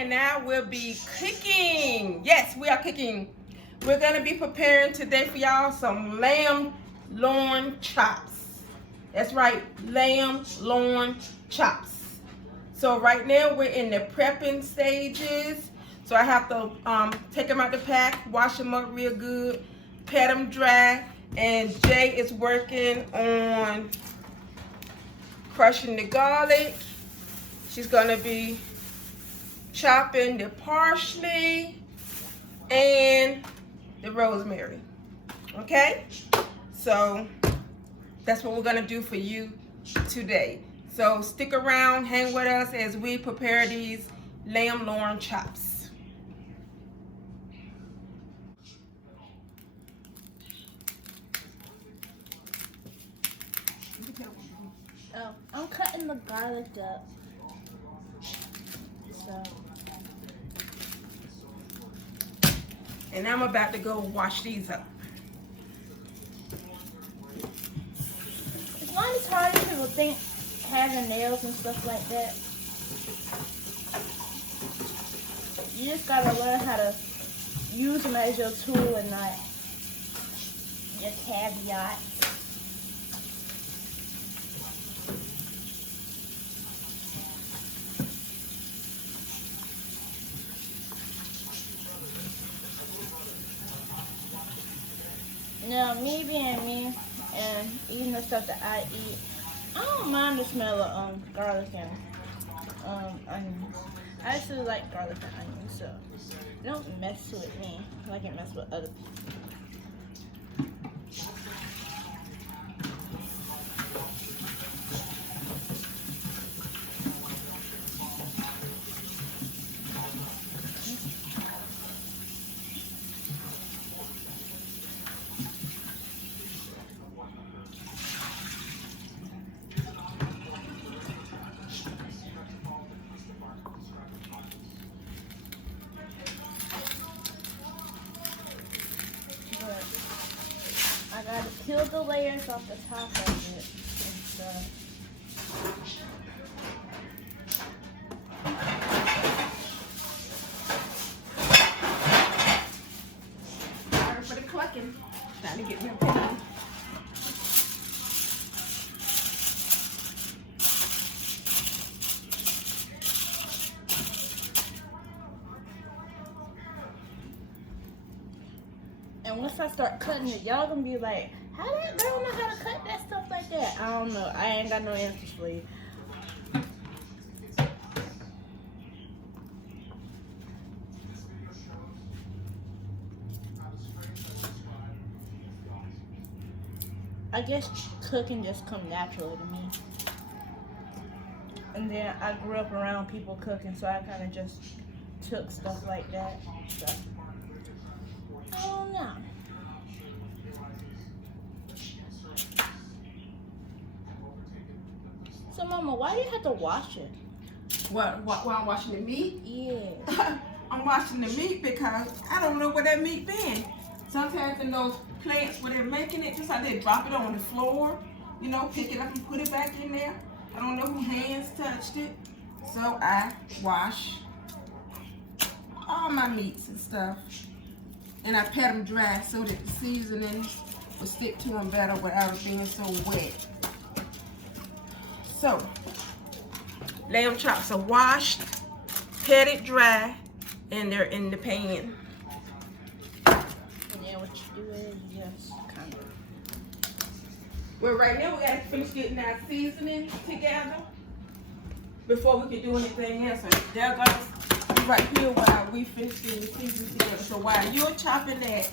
and now we'll be cooking. Yes, we are cooking. We're gonna be preparing today for y'all some lamb loin chops. That's right, lamb loin chops. So right now we're in the prepping stages. So I have to take them out the pack, wash them up real good, pat them dry, and Jay is working on crushing the garlic. She's gonna be chopping the parsley and the rosemary. Okay? So that's what we're gonna do for you today. So stick around, hang with us as we prepare these lamb loin chops. Oh, I'm cutting the garlic up. So. And I'm about to go wash these up. It's not as hard as people think, having nails and stuff like that. You just gotta learn how to use them as your tool and not your caveat. Now, me being me and eating the stuff that I eat, I don't mind the smell of garlic and onions. I actually like garlic and onions, so don't mess with me like it mess with other people. I gotta peel the layers off the top of it and stuff. Sorry for the clucking. Trying to get me a pan. And once I start cutting it, y'all gonna be like, how that girl know how to cut that stuff like that? I don't know. I ain't got no answers for you. I guess cooking just come naturally to me. And then I grew up around people cooking, so I kind of just took stuff like that. So. Oh no. So Mama, why do you have to wash it? What, while I'm washing the meat? Yeah. I'm washing the meat because I don't know where that meat been. Sometimes in those plants where they're making it, just like they drop it on the floor, you know, pick it up and put it back in there. I don't know whose hands touched it. So I wash all my meats and stuff. And I pat them dry so that the seasonings will stick to them better without it being so wet. So, lamb chops are washed, patted dry, and they're in the pan. And then what you do is just kind of. Well, right now we gotta finish getting our seasoning together before we can do anything else. So they're gonna be right here while we finish getting the seasoning together. So while you're chopping that,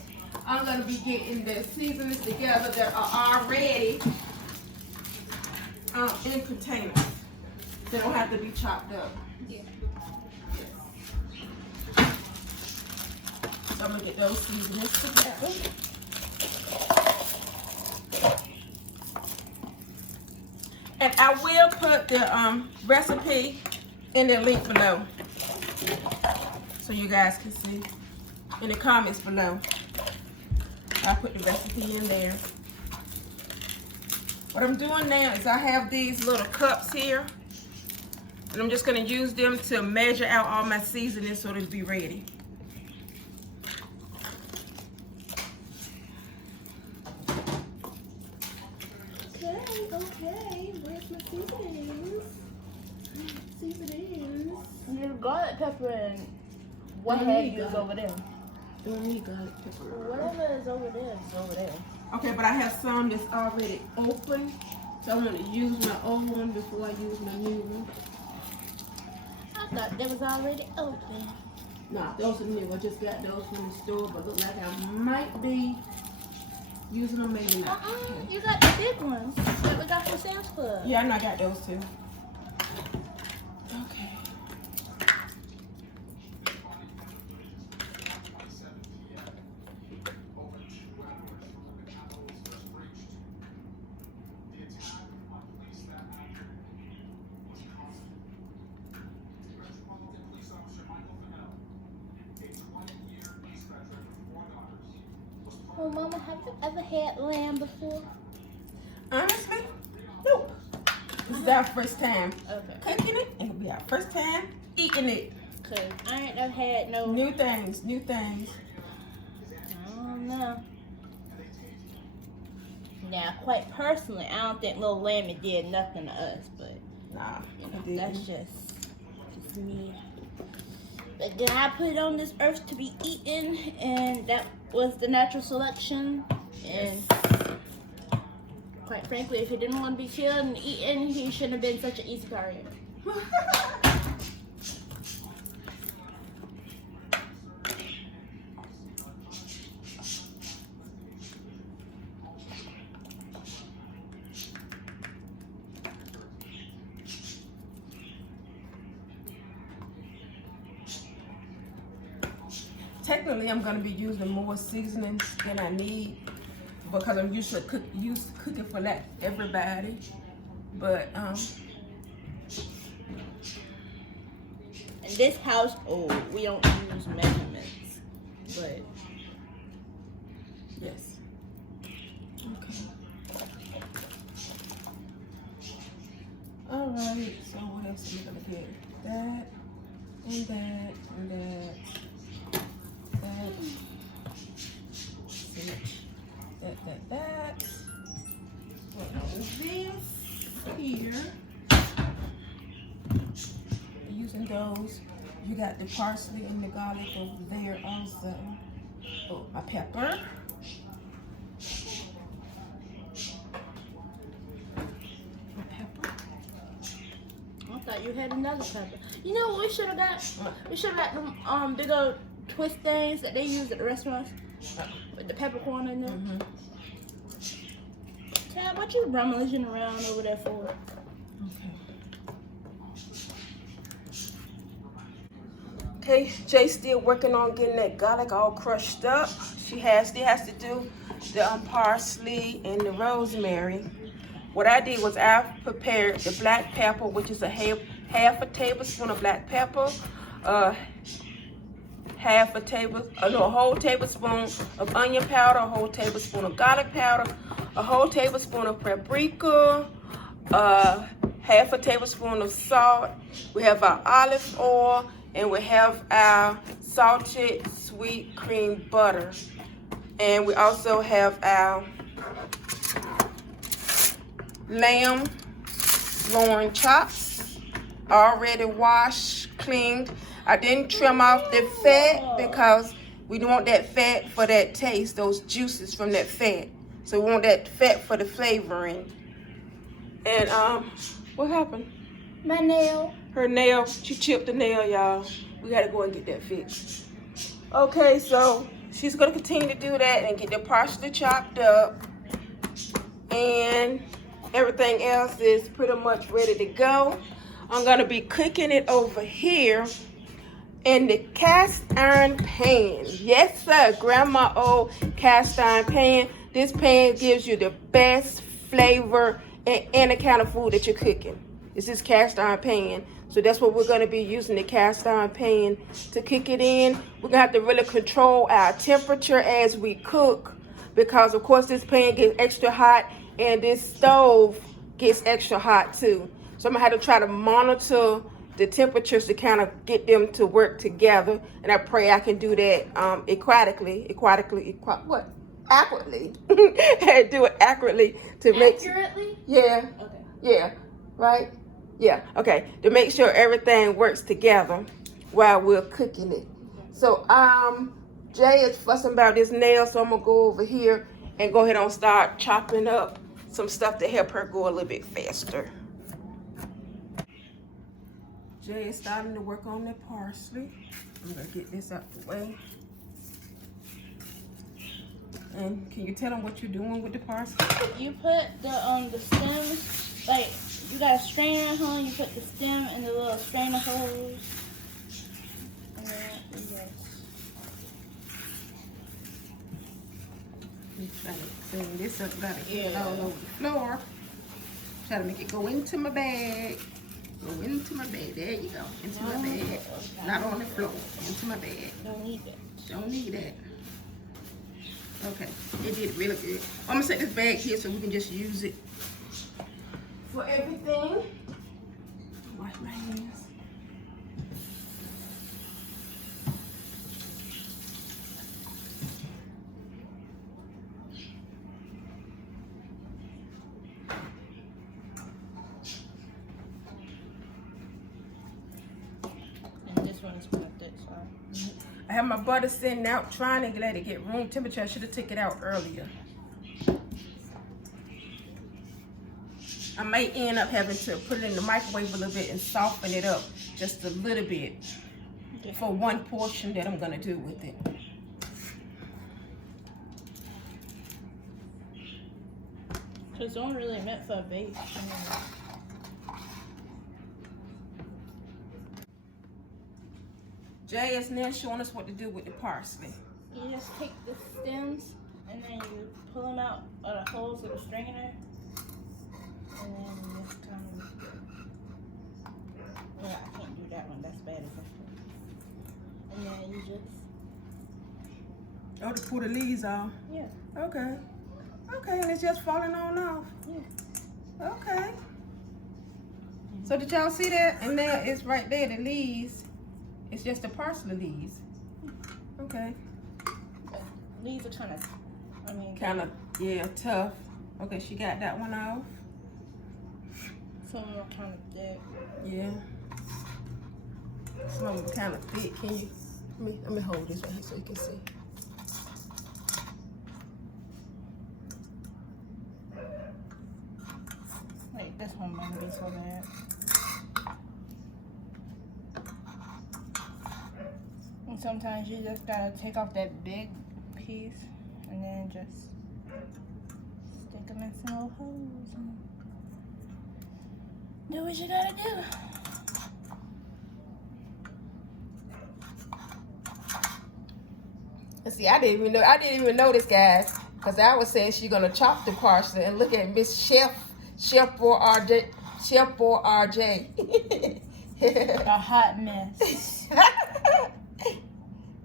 I'm gonna be getting the seasonings together that are already in containers. They don't have to be chopped up. Yeah. So I'm gonna get those seasonings together. And I will put the recipe in the link below so you guys can see in the comments below. I put the recipe in there. What I'm doing now is I have these little cups here And I'm just gonna use them to measure out all my seasonings so it'll be ready. Okay, where's my seasonings? Seasonings. Your garlic pepper and what have you is over there. Don't need garlic pepper. Whatever is over there is over there. Okay, but I have some that's already open, so I'm gonna use my old one before I use my new one. I thought that was already open. Nah, those are new. I just got those from the store, but look like I might be using them, maybe not. You got the big ones that we got from Sam's Club. Yeah, I know I got those too. Okay. Oh, Mama, have you ever had lamb before? Honestly, nope. This is our first time cooking it, and it'll be our first time eating it. Cause I ain't never had no New things, new things. I don't know. Now, quite personally, I don't think little Lammy did nothing to us, but Nah, you know, that's just me. But then I put it on this earth to be eaten, and that was the natural selection. And quite frankly, if he didn't want to be killed and eaten, he shouldn't have been such an easy target. Technically, I'm gonna be using more seasonings than I need because I'm used to cooking for that everybody. But in this household, we don't use measurements, but yes. Okay. All right. So what else am I gonna get? That and that and that. That. What is this here? Using those. You got the parsley and the garlic over there also. Oh, my pepper. My pepper. I thought you had another pepper. You know what we should have got? We should have got them big old twist things that they use at the restaurants with the peppercorn in them. Tab, what you rummaging around over there for? Okay, Jay's still working on getting that garlic all crushed up. Still has to do the parsley and the rosemary. What I did was I prepared the black pepper, which is a half a tablespoon of black pepper, a whole tablespoon of onion powder, a whole tablespoon of garlic powder, a whole tablespoon of paprika, half a tablespoon of salt. We have our olive oil, and we have our salted sweet cream butter. And we also have our lamb loin chops, already washed, cleaned. I didn't trim off the fat because we don't want that fat for that taste, those juices from that fat. So we want that fat for the flavoring. And what happened? My nail. Her nail, she chipped the nail, y'all. We gotta go and get that fixed. Okay, so she's gonna continue to do that and get the parsley chopped up. And everything else is pretty much ready to go. I'm gonna be cooking it over here in the cast iron pan. Yes, sir, grandma old cast iron pan. This pan gives you the best flavor in any kind of food that you're cooking. This is cast iron pan. So that's what we're gonna be using, the cast iron pan to cook it in. We're gonna have to really control our temperature as we cook because of course this pan gets extra hot and this stove gets extra hot too. So I'm gonna have to try to monitor the temperatures to kind of get them to work together. And I pray I can do that accurately. Do it accurately to make. Accurately? Yeah. Okay. Yeah. Right? Yeah. Okay. To make sure everything works together while we're cooking it. So Jay is fussing about this nail, so I'm gonna go over here and go ahead and start chopping up some stuff to help her go a little bit faster. Jay is starting to work on the parsley. I'm gonna get this out the way. And can you tell them what you're doing with the parsley? You put the stems, like you got a strainer at home. You put the stem in the little strainer holes, and then you just. I'm trying to clean this up, gotta get it all over the floor. Try to make it go into my bag. Go into my bag. There you go. Into my bag. Not on the floor. Into my bag. Don't need that. Don't need that. Okay. It did really good. I'm gonna set this bag here so we can just use it for everything. Wash my hands. I have my butter sitting out, trying to let it get room temperature. I should have took it out earlier. I may end up having to put it in the microwave a little bit and soften it up just a little bit for one portion that I'm gonna do with it. Cause it's only really meant for a bake. Jay is now showing us what to do with the parsley. You just take the stems and then you pull them out of the holes of the strainer. And then you just kind of. Yeah, I can't do that one. That's bad enough. And then you just. Oh, to pull the leaves off? Yeah. Okay. Okay, and it's just falling on off? Yeah. Okay. So did y'all see that? And there it's right there, the leaves. It's just the parsley leaves. Okay. But leaves are kind of, yeah, tough. Okay, she got that one off. Some of them are kind of thick. Yeah. Some of them kind of thick. Can you, let me hold this right here so you can see. Like this one might be so bad. And sometimes you just gotta take off that big piece and then just stick them in some little holes and do what you gotta do. See, I didn't even notice, guys, because I was saying she's gonna chop the parsley, and look at Miss Chef Boy RJ. A hot mess.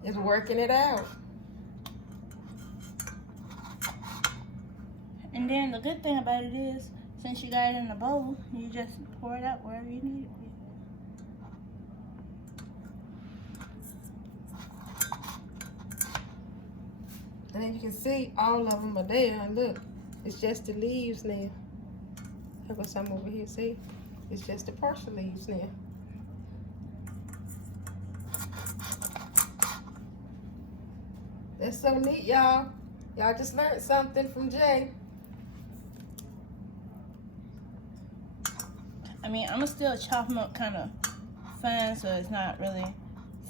It's working it out. And then the good thing about it is, since you got it in a bowl, you just pour it out wherever you need it. And then you can see all of them are there. And look, it's just the leaves now. I've got some over here, see? It's just the parsley leaves now. That's so neat, y'all. Y'all just learned something from Jay. I mean, I'm gonna still chop them up kind of fine so it's not really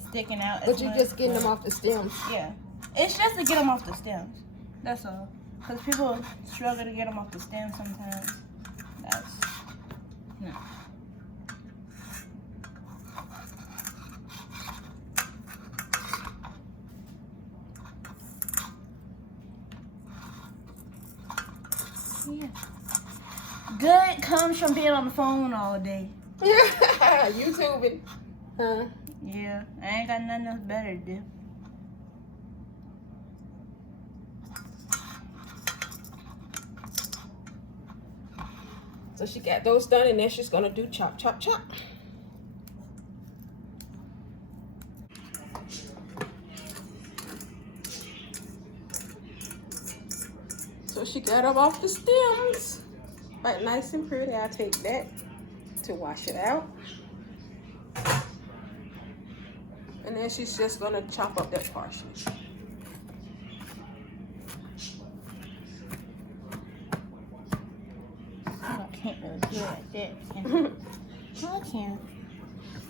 sticking out as But you're much, just getting them off the stems. Yeah. It's just to get them off the stems. That's all. Because people struggle to get them off the stems sometimes. That's... No. Yeah. Good comes from being on the phone all day. Yeah, YouTubing. Huh? Yeah, I ain't got nothing else better to do. So she got those done, and then she's gonna do chop, chop, chop. So she got them off the stems. Right, nice and pretty. I'll take that to wash it out. And then she's just gonna chop up that parsley. I can't really do it like that. I can.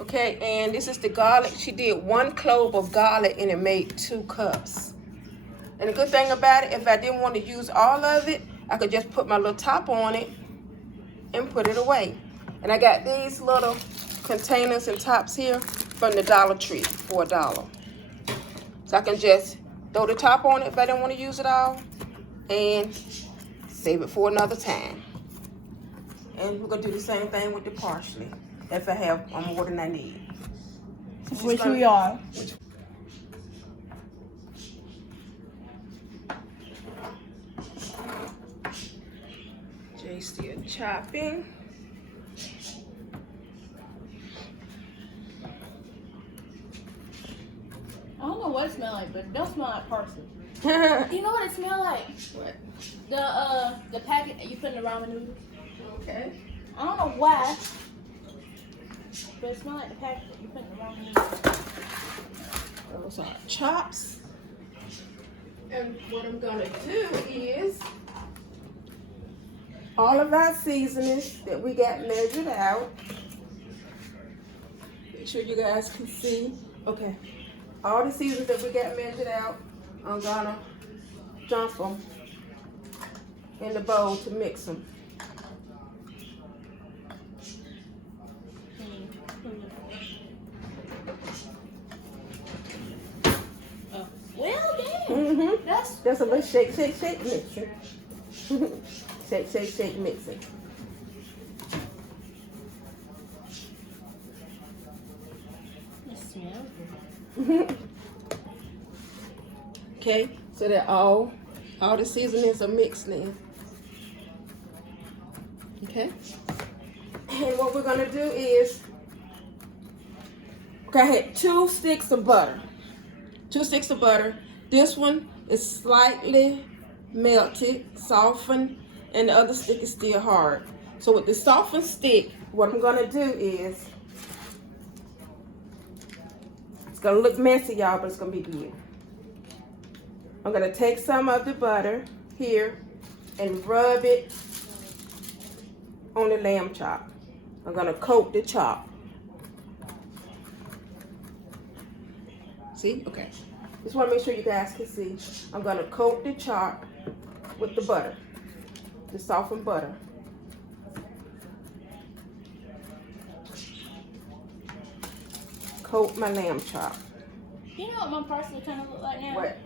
Okay, and this is the garlic. She did 1 clove of garlic and it made 2 cups. And the good thing about it, if I didn't want to use all of it, I could just put my little top on it and put it away. And I got these little containers and tops here from the Dollar Tree for $1. So I can just throw the top on it if I didn't want to use it all and save it for another time. And we're gonna do the same thing with the parsley if I have more than I need. Which we are. Jay's still chopping. I don't know what it smells like, but it don't smell like parsley. You know what it smells like? What? The packet that you put in the ramen noodles. Okay. I don't know why, but it smells like the packet that you put in the ramen noodles. Those are chops. And what I'm gonna do is all of our seasonings that we got measured out. Make sure you guys can see. Okay. All the seasonings that we got measured out, I'm gonna dump them in the bowl to mix them. Well, damn. That's a little shake, shake, shake mixing. Shake, shake, shake mixing. It smells good. Okay, so that all the seasonings are mixed in. Okay. And what we're gonna do is, okay, I had 2 sticks of butter. 2 sticks of butter. This one is slightly melted, softened, and the other stick is still hard. So with the softened stick, what I'm gonna do is, it's gonna look messy, y'all, but it's gonna be good. I'm gonna take some of the butter here and rub it on the lamb chop. I'm gonna coat the chop. See? Okay. Just want to make sure you guys can see. I'm going to coat the chop with the butter, the softened butter. Coat my lamb chop. You know what my parsley kind of look like now? What?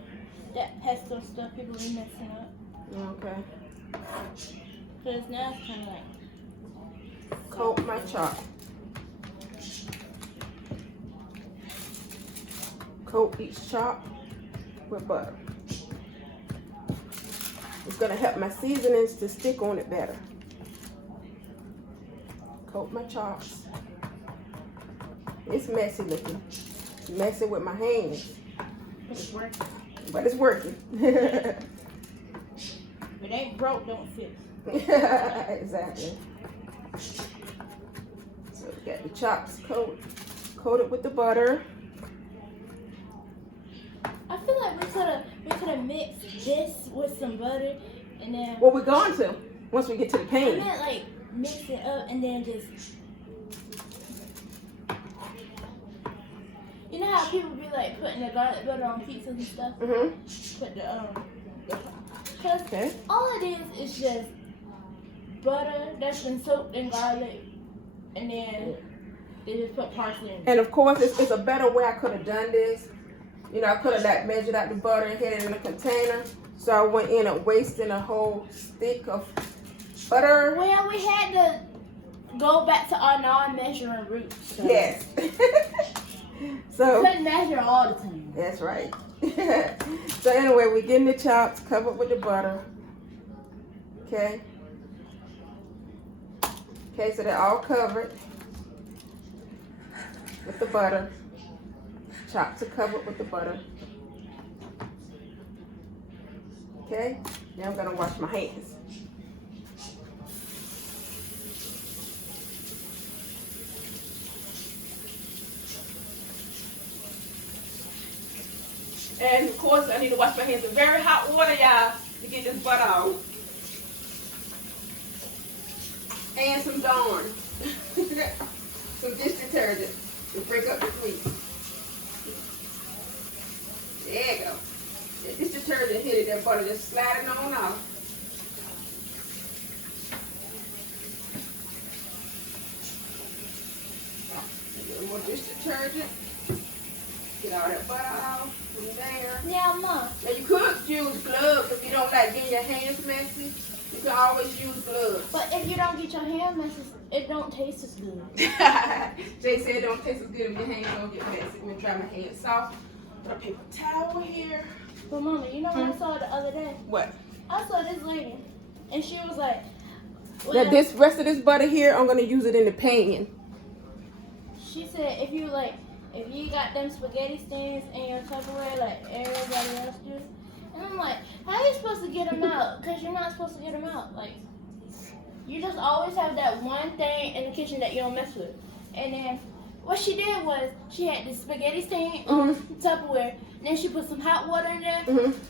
That pesto stuff people be messing up. Okay. Because now it's kind of like... Coat my chop. Coat each chop with butter. It's going to help my seasonings to stick on it better. Coat my chops. It's messy looking. Messy with my hands. It's working. But it's working. If it ain't broke, don't fix. Exactly. So we got the chops coated with the butter. I feel like we could have mixed this with some butter and then... Well, we're going to once we get to the I pan. meant like mix it up and then just... You know how people be like putting the garlic butter on pizzas and stuff? Mm-hmm. Put because Okay. all it is just butter that's been soaked in garlic and then they just put parsley in it. And of course, it's a better way I could have done this. You know, I could have like measured out the butter and had it in a container. So I went in and wasting a whole stick of butter. Well, we had to go back to our non-measuring roots. So. Yes. So couldn't measure all the time. that's right. So anyway, we're getting the chops covered with the butter. Okay. Okay, so they're all covered with the butter. Chops are covered with the butter. Okay. Now I'm gonna wash my hands. And of course, I need to wash my hands in very hot water, y'all, to get this butter out. And some Dawn. Some dish detergent to break up the grease. There you go. That dish detergent hit it, that butter just sliding on off. A little more dish detergent. Get all that butter off from there. Yeah, Mom. Now you could use gloves if you don't like getting your hands messy. You can always use gloves. But if you don't get your hands messy, it don't taste as good. Jay said it don't taste as good if your hands don't get messy. I'm gonna dry my hands soft. Got a paper towel here. But Mama, you know what I saw the other day? What? I saw this lady, and she was like, Now this rest of this butter here, I'm gonna use it in the pan. she said if you got them spaghetti stains in your Tupperware like everybody else do, and I'm like, how are you supposed to get them out? Because you're not supposed to get them out. Like, you just always have that one thing in the kitchen that you don't mess with. And then what she did was she had this spaghetti stain on Tupperware. And then she put some hot water in there,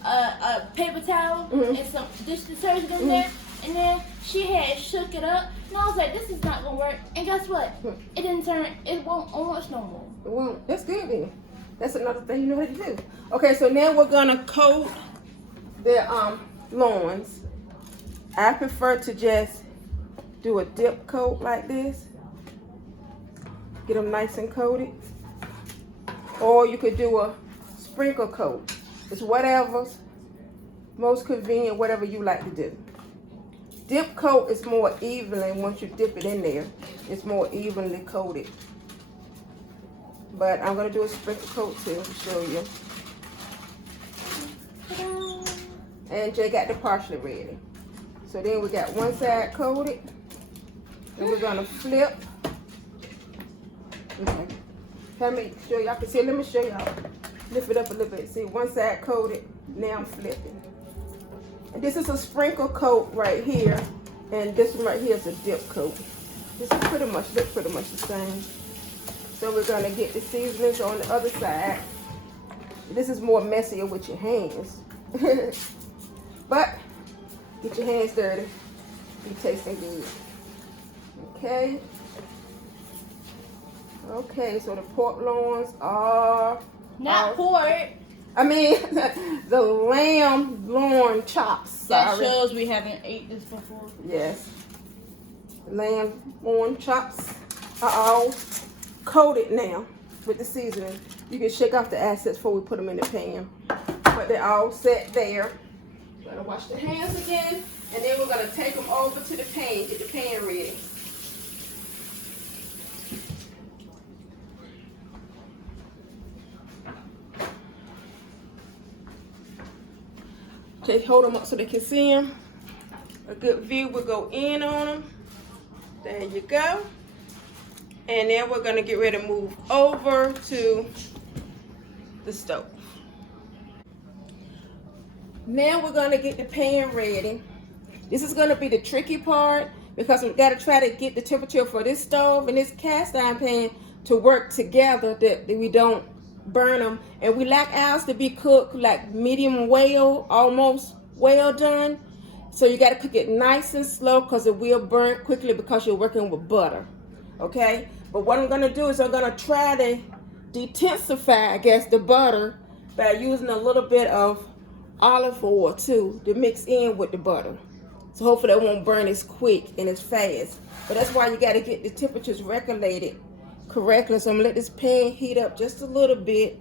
a paper towel, and some dish detergent in there. And then she had shook it up. And I was like, this is not going to work. And guess what? It didn't turn, it won't almost no more. It won't. That's good then. That's another thing you know how to do. Okay, so now we're gonna coat the loins. I prefer to just do a dip coat like this. Get them nice and coated. Or you could do a sprinkle coat. It's whatever's most convenient, whatever you like to do. Dip coat is more evenly, once you dip it in there, it's more evenly coated. But I'm going to do a sprinkle coat too to show you. And Jay got the parsley ready. So then we got one side coated. Then we're going to flip. Okay. Let me show y'all. Can see, let me show y'all. Lift it up a little bit. See, one side coated. Now I'm flipping. And this is a sprinkle coat right here. And this one right here is a dip coat. This is pretty much the same. So we're gonna get the seasonings on the other side. This is more messier with your hands. But get your hands dirty. Be tasting good. Okay. Okay, so the pork loins are Not pork. I mean the lamb loin chops. That Sorry. shows we haven't ate this before. Yes. Lamb loin chops are all coated now with the seasoning. You can shake off the assets before we put them in the pan. But they're all set there. We're gonna wash the hands again, and then we're gonna take them over to the pan, get the pan ready. Okay, hold them up so they can see them. A good view will go in on them. There you go. And then we're gonna get ready to move over to the stove. Now we're gonna get the pan ready. This is gonna be the tricky part because we've got to try to get the temperature for this stove and this cast iron pan to work together, that we don't burn them. And we like ours to be cooked like medium well, almost well done. So you got to cook it nice and slow because it will burn quickly because you're working with butter. Okay? But what I'm going to do is I'm going to try to detoxify, I guess, the butter by using a little bit of olive oil too to mix in with the butter. So hopefully it won't burn as quick and as fast. But that's why you got to get the temperatures regulated correctly. So I'm going to let this pan heat up just a little bit.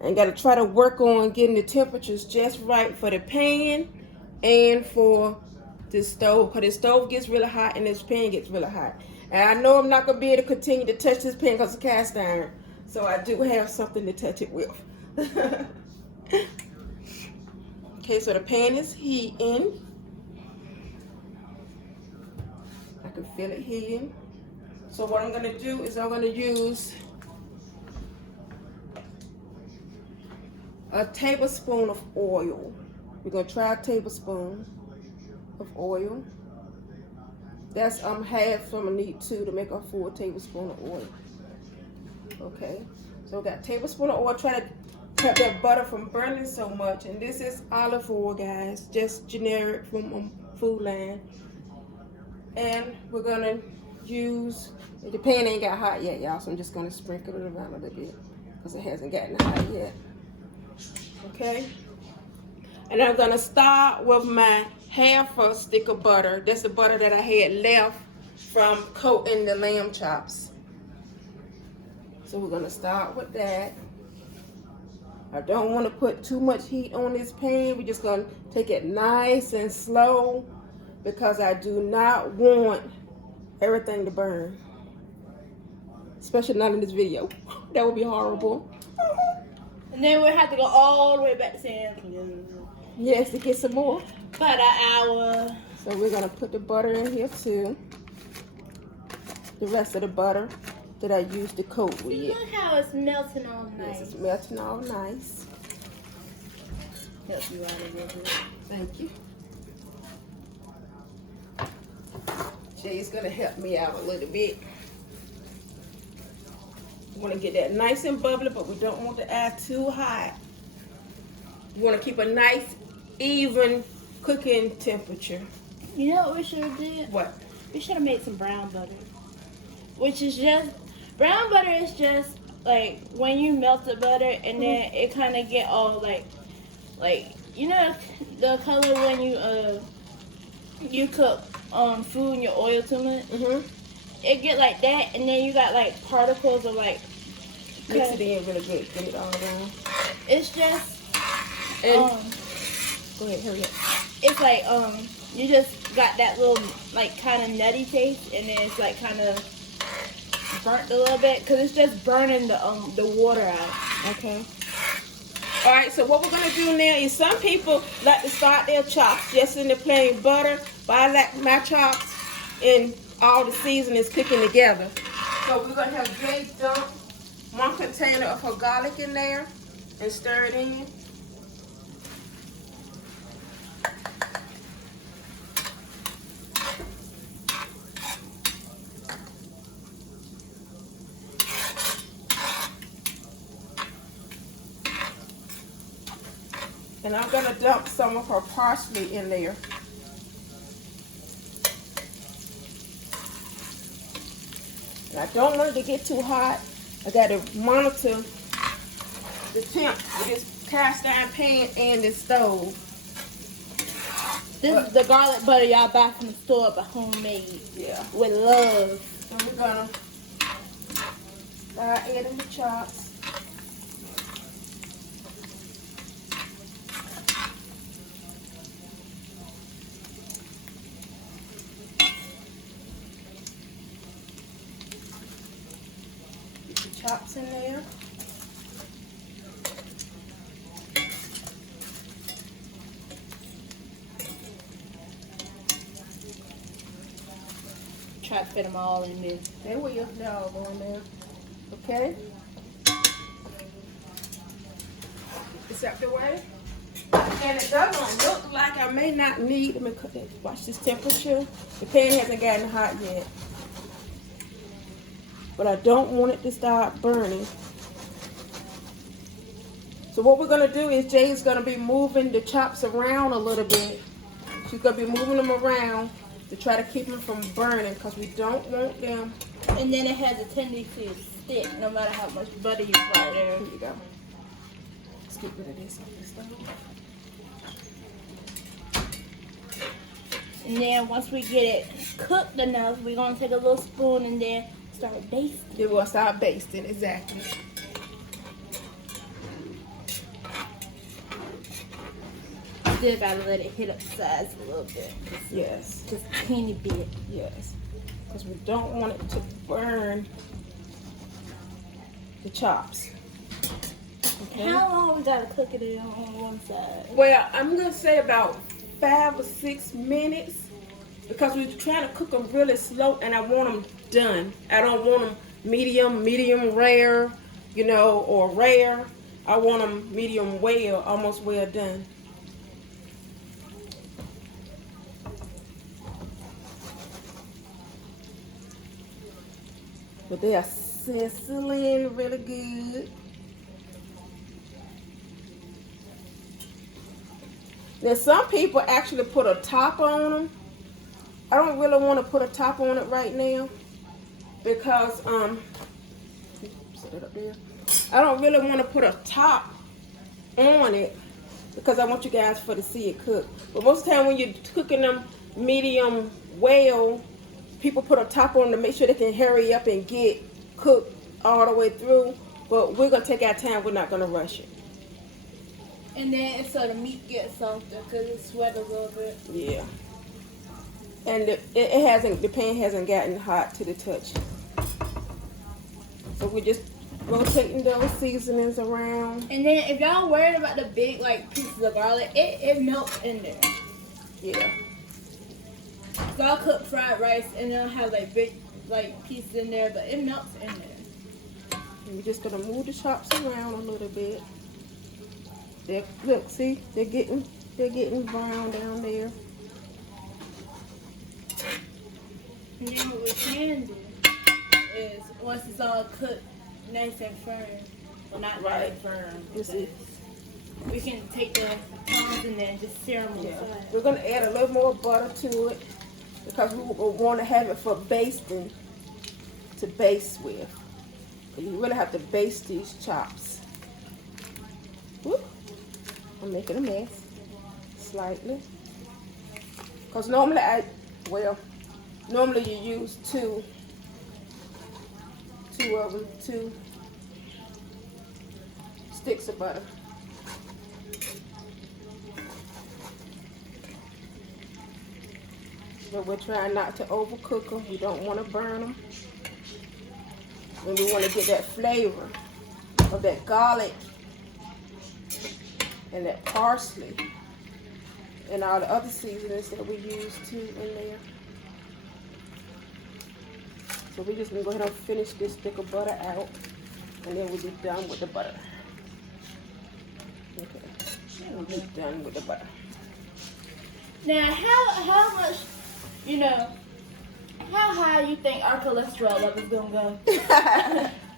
And got to try to work on getting the temperatures just right for the pan and for the stove. Because the stove gets really hot and this pan gets really hot. And I know I'm not going to be able to continue to touch this pan because it's cast iron. So I do have something to touch it with. Okay, so the pan is heating. I can feel it heating. So what I'm going to do is I'm going to use a tablespoon of oil. We're gonna try a tablespoon of oil. That's half, so I'm gonna need 2 to make a full tablespoon of oil. Okay, so we got a tablespoon of oil. Try to cut that butter from burning so much. And this is olive oil, guys, just generic from Food Line. And we're gonna use, the pan ain't got hot yet, y'all, so I'm just gonna sprinkle it around a little bit because it hasn't gotten hot yet. Okay, and I'm gonna start with my half a stick of butter. That's the butter that I had left from coating the lamb chops. So we're gonna start with that. I don't want to put too much heat on this pan. We're just gonna take it nice and slow because I do not want everything to burn, especially not in this video. That would be horrible. And then we'll have to go all the way back to San Yes, to get some more. About an hour. So we're gonna put the butter in here too. The rest of the butter that I used to coat with. Look how it's melting all nice. Yes, it's melting all nice. Help you out a little bit. Thank you. Jay's gonna help me out a little bit. We want to get that nice and bubbly, but we don't want to add too hot. We want to keep a nice, even cooking temperature. You know what we should have did? What? We should have made some brown butter. Which is just, brown butter is just like when you melt the butter and then it kind of get all like you know the color when you cook food in your oil too much. It get like that, and then you got like particles of like. Mix it in really good. Get it all around. It's just. And go ahead, hurry up. It's like you just got that little like kind of nutty taste, and then it's like kind of burnt a little bit because it's just burning the water out. Okay. All right. So what we're gonna do now is some people like to start their chops just in the plain butter, but I like my chops in all the seasonings cooking together. So we're gonna have Jay dump 1 container of her garlic in there and stir it in. And I'm gonna dump some of her parsley in there. And I don't want it to get too hot. I gotta monitor the temp with this cast iron pan and this stove. This is the garlic butter y'all buy from the store, but homemade. Yeah. With love. So we're gonna start adding the chops. Chops in there. Try to fit them all in there. There we go. They're all going there. Okay. It's out the way. And it doesn't look like I may not need. Let me cut that. Watch this temperature. The pan hasn't gotten hot yet. But I don't want it to start burning. So what we're gonna do is Jay's gonna be moving the chops around a little bit. She's gonna be moving them around to try to keep them from burning because we don't want them. And then it has a tendency to stick no matter how much butter you fry there. Here you go. Let's get rid of this off the stove. And then once we get it cooked enough, we're gonna take a little spoon and then start basting. Then we'll start basting, exactly. Still gotta let it hit up the sides a little bit. Yes. Just a teeny bit. Yes. Because we don't want it to burn the chops. Okay. How long we gotta cook it on one side? Well, I'm gonna say about 5 or 6 minutes because we're trying to cook them really slow and I want them done. I don't want them medium rare, you know, or rare. I want them medium well, almost well done. But they are sizzling really good. Now some people actually put a top on them. I don't really want to put a top on it right now because set it up there. I don't really want to put a top on it because I want you guys to see it cook. But most of the time when you're cooking them medium well, people put a top on to make sure they can hurry up and get cooked all the way through. But we're gonna take our time. We're not gonna rush it. And then it's so the meat gets softer because it sweat a little bit. Yeah. And the pan hasn't gotten hot to the touch. So we're just rotating those seasonings around. And then if y'all worried about the big like pieces of garlic, it melts in there. Yeah. So I'll cook fried rice and then I'll have like big like pieces in there, but it melts in there. And we're just gonna move the chops around a little bit. Look, see, they're getting brown down there. And then what we can do is once it's all cooked nice and firm, well not nice and firm, You see? we can take the prawns in there and just sear them on the side. We're gonna add a little more butter to it because we want to have it for basting to base with. You really have to baste these chops. Whoop. I'm making a mess slightly because normally normally you use two sticks of butter. But we're trying not to overcook them. We don't want to burn them. And we want to get that flavor of that garlic and that parsley and all the other seasonings that we use too in there. So we're just going to go ahead and finish this stick of butter out and then we'll be done with the butter. Okay, we'll be done with the butter. Now how much, how high you think our cholesterol level is gonna go?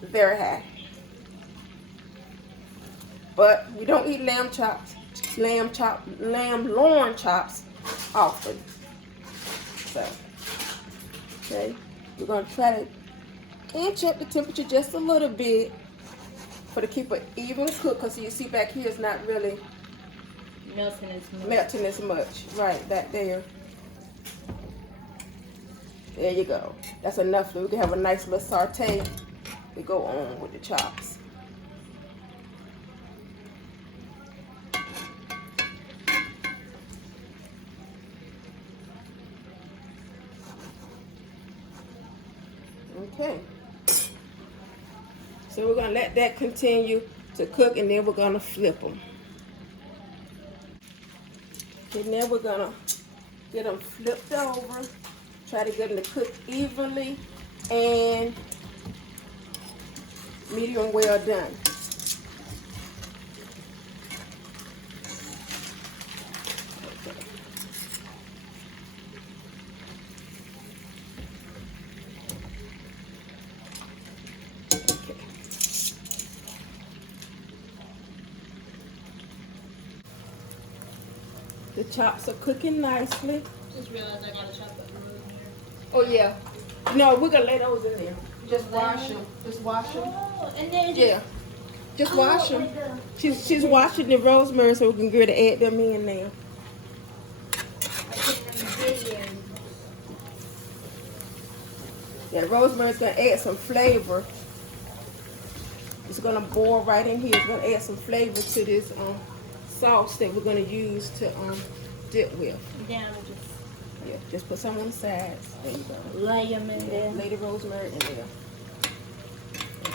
Very high. But we don't eat lamb loin chops often. So, okay, we're gonna try to inch up the temperature just a little bit to keep it even cook. Cause you see back here, it's not really melting as much. Right, that there. There you go. That's enough. We can have a nice little saute to go on with the chops. Okay. So we're going to let that continue to cook and then we're going to flip them. And then we're going to get them flipped over. Try to get them to cook evenly and medium well done. Okay. The chops are cooking nicely. Just realized I gotta chop up the rosemary. Oh yeah. No, we're gonna lay those in there. Just wash them. Just wash them. Oh, and then just wash them. She's washing the rosemary so we can get to add them in now. Yeah, rosemary's gonna add some flavor. It's gonna boil right in here. It's gonna add some flavor to this sauce that we're gonna use to dip with. Yeah, just put some on the sides. There you go. Lay them in there. Lay the rosemary in there.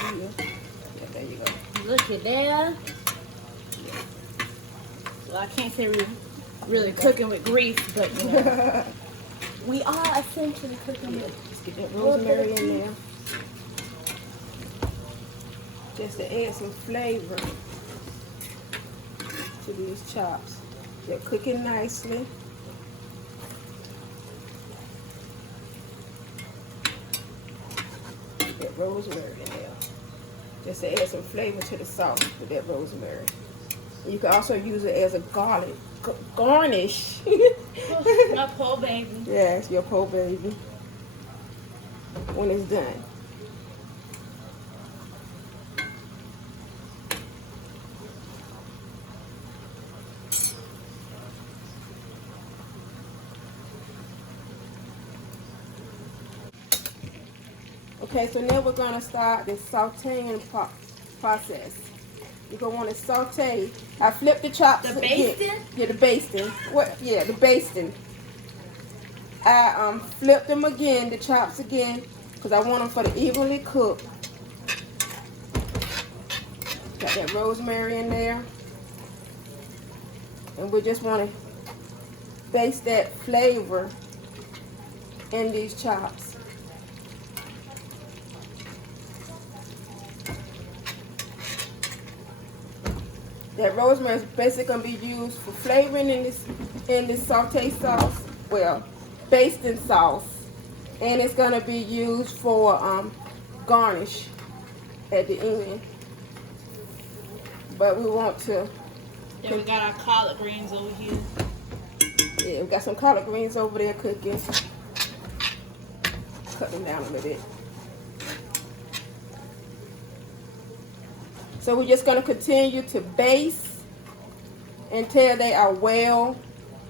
Yeah, there you go. Look at that. Well, I can't say we're really cooking with grease, but we are essentially cooking with. Let's get that rosemary in there. Just to add some flavor to these chops. They're cooking nicely. rosemary in there. Just to add some flavor to the sauce with that rosemary. You can also use it as a garnish. My poor baby. Yes, your poor baby. When it's done. Okay, so now we're going to start the sauteing process. You're going to want to saute. I flipped the chops. The basting? Yeah, the basting. What? Yeah, the basting. I flipped them again, the chops again, because I want them for the evenly cooked. Got that rosemary in there. And we just want to baste that flavor in these chops. That rosemary is basically going to be used for flavoring in this saute sauce. Well, basting sauce. And it's going to be used for garnish at the end. But we want to... Then we got our collard greens over here. Yeah, we got some collard greens over there cooking. Cut them down a little bit. So we're just going to continue to baste until they are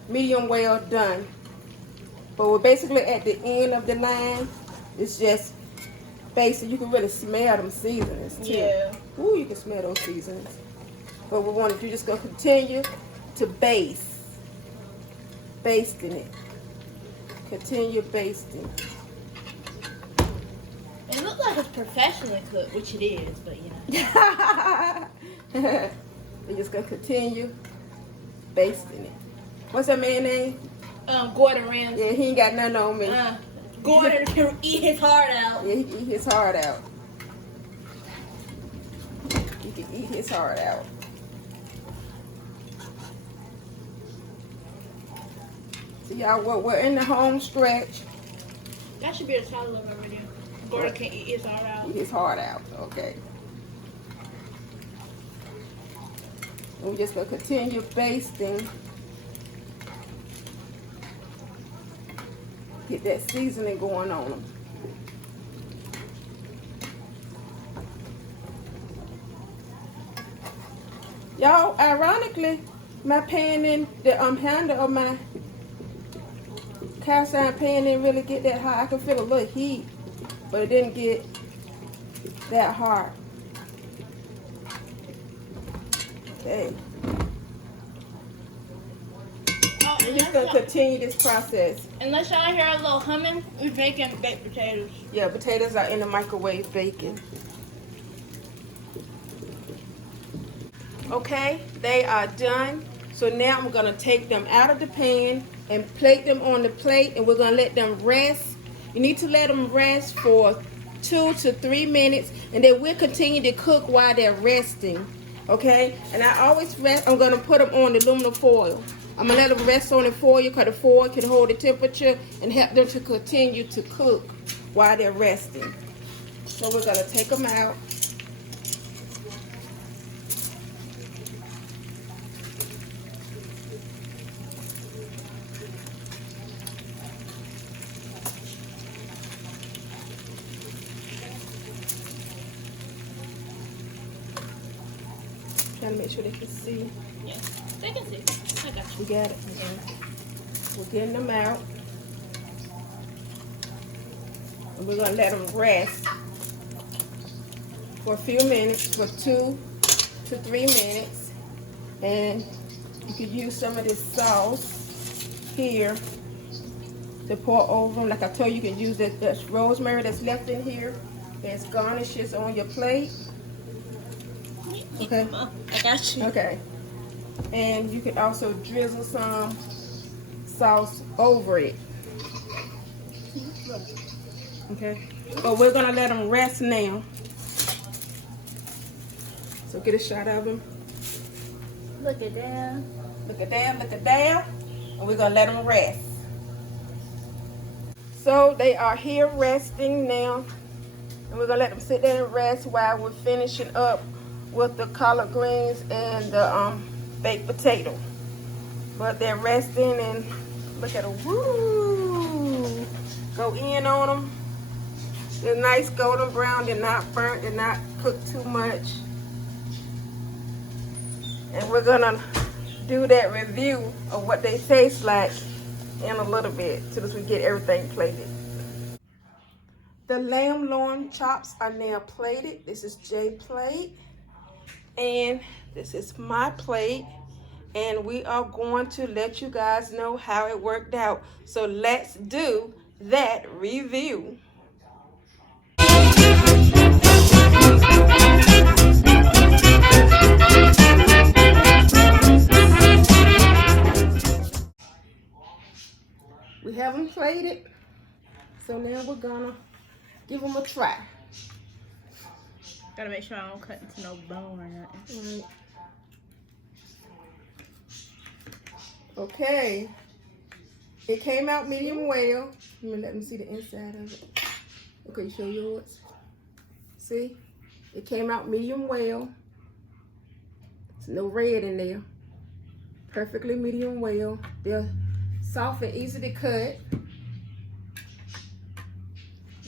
medium well done. But we're basically at the end of the line. It's just basting. You can really smell them seasonings too. Yeah. Ooh, you can smell those seasonings. But we want to do, just going to continue to baste. Basting it. Continue basting. It looks like it's professionally cooked, which it is, but you know. We're just gonna continue basting it. What's that man's name? Gordon Ramsay. Yeah, he ain't got nothing on me. Gordon can eat his heart out. Yeah, he can eat his heart out. He can eat his heart out. So y'all, we're in the home stretch. That should be the title of our video. Gordon can eat his heart out. Eat his heart out, okay. And we're just gonna continue basting. Get that seasoning going on them. Y'all, ironically, my pan in the handle of my cast iron pan didn't really get that hot. I could feel a little heat, but it didn't get that hot. Okay. I'm just gonna continue this process. Unless y'all hear a little humming, we're making baked potatoes. Yeah, potatoes are in the microwave baking. Okay, they are done. So now I'm gonna take them out of the pan and plate them on the plate, and we're gonna let them rest. You need to let them rest for 2 to 3 minutes, and then we'll continue to cook while they're resting. Okay, and I always rest. I'm gonna put them on the aluminum foil. I'm gonna let them rest on the foil because the foil can hold the temperature and help them to continue to cook while they're resting. So we're gonna take them out. Trying to make sure they can see. Yeah, they can see. I got you. We got it. We're getting them out. And we're going to let them rest for a few minutes, for 2 to 3 minutes. And you can use some of this sauce here to pour over them. Like I told you, you can use that rosemary that's left in here as garnishes on your plate. Okay. I got you. Okay. And you can also drizzle some sauce over it. Okay. But we're going to let them rest now. So get a shot of them. Look at that. Look at that. Look at that. And we're going to let them rest. So they are here resting now. And we're gonna let them sit there and rest while we're finishing up with the collard greens and the baked potato. But they're resting, and look at them. Woo! Go in on them. They're nice golden brown. They're not burnt. They're not cooked too much. And we're gonna do that review of what they taste like in a little bit, till we get everything plated. The lamb loin chops are now plated. This is Jay's plate, and this is my plate, and we are going to let you guys know how it worked out. So let's do that review. We have them plated, so now we're gonna give them a try. Gotta make sure I don't cut into no bone or nothing. Right. Okay, it came out medium well. Let me see the inside of it. Okay, show yours. See, it came out medium well. There's no red in there. Perfectly medium well. They're soft and easy to cut.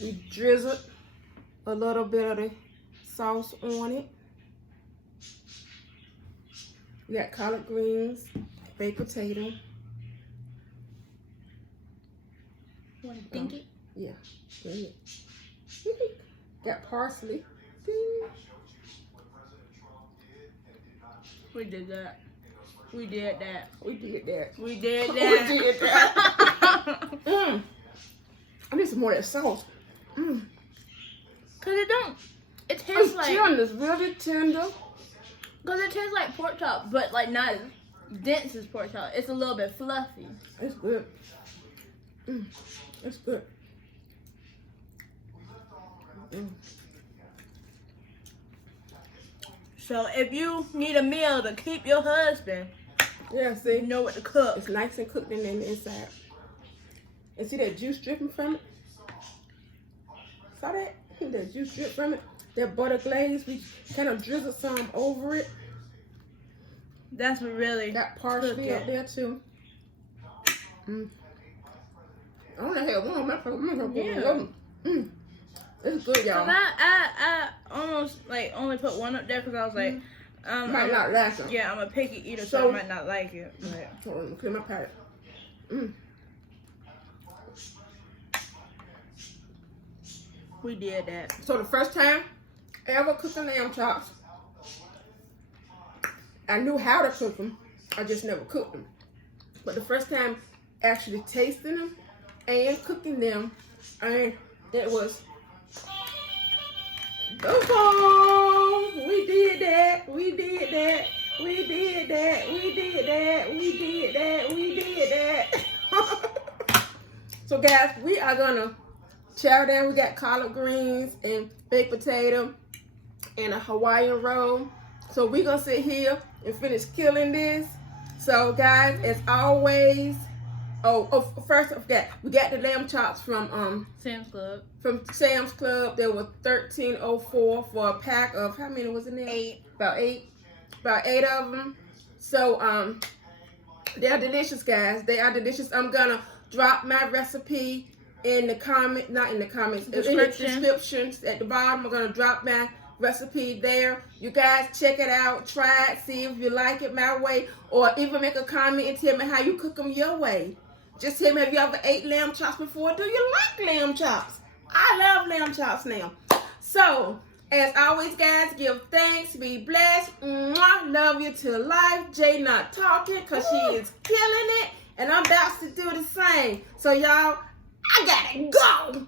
We drizzled a little bit of the sauce on it. We got collard greens, baked potato. Want to think it? Yeah, bring it. Got parsley. Ding. We did that. We did that. We did that. We did that. We did that. I need some more of that sauce. Cause it tastes It's like, tender. It's really tender. cause it tastes like pork chop, but like not as dense as pork chop. It's a little bit fluffy. It's good. It's good. So if you need a meal to keep your husband, Yeah, see? you know what to cook. It's nice and cooked in the inside. And see that juice dripping from it? Saw that? That juice drip from it? That butter glaze, we kind of drizzled some over it. That's what really Got parsley up there too. I don't know how one of my It's good, y'all. I almost like only put one up there because I was like, Might not last them. yeah, I'm a picky eater, so I might not like it. But Hold on, clear my palate. we did that. So the first time I ever cooked the lamb chops, I knew how to cook them. I just never cooked them. But the first time actually tasting them and cooking them, and it was, we did that, we did that, we did that, we did that, we did that, we did that. So guys, we are gonna chow down. We got collard greens and baked potato and a Hawaiian roll. So we're gonna sit here and finish killing this. So guys, as always, first I forgot, we got the lamb chops from Sam's Club. From Sam's Club. They were $13.04 for a pack of, how many was in there? 8. About eight of them. So they're delicious, guys. They are delicious. I'm gonna drop my recipe in the comment, not in the comments, in the descriptions at the bottom. I'm gonna drop my recipe there. You guys check it out, try it, see if you like it my way, or even make a comment and tell me how you cook them your way. Just tell me, have you ever ate lamb chops before? Do you like lamb chops? I love lamb chops now. So, as always, guys, give thanks, be blessed. Mwah, love you to life. Jay not talking because she is killing it, and I'm about to do the same. So, y'all, I gotta go.